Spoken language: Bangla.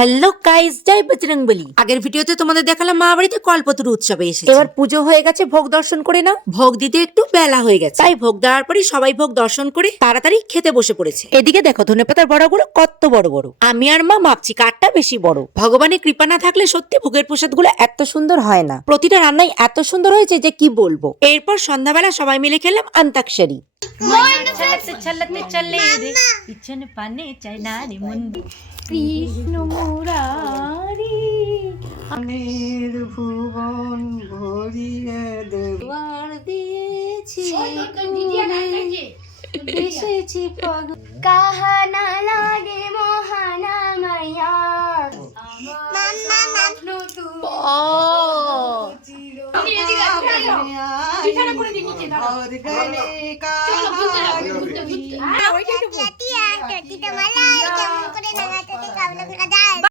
হ্যালো গাইস, জয় বজরংবলী। আগের ভিডিওতে তোমাদের দেখালাম মা বাড়িতে কল্পতরু উৎসবে এসেছে। এবার পুজো হয়ে গেছে, ভোগ দর্শন করে নাও। ভোগ দিতে একটু বেলা হয়ে গেছে, তাই ভোগ দেওয়ার পরে সবাই ভোগ দর্শন করে তাড়াতাড়ি খেতে বসে পড়েছে। এদিকে দেখো ধনেপাতার বড়াগুলো কত বড় বড়। আমি আর মা মাপছি কারটা বেশি বড়। ভগবানের কৃপা না থাকলে সত্যি ভোগের প্রসাদ গুলো এত সুন্দর হয় না। প্রতিটা রান্নাই এত সুন্দর হয়েছে যে কি বলবো। এরপর সন্ধ্যাবেলা সবাই মিলে খেলাম অন্তাক্ষরী। ছলকতে চলে রে পিছনে পানে চাই না রে মন্দির কৃষ্ণ মুরারি আনের ভুবন ভরিয়ে দেবার দিয়েছি এসেছি কাহানা লাগে মহানা মায়া আর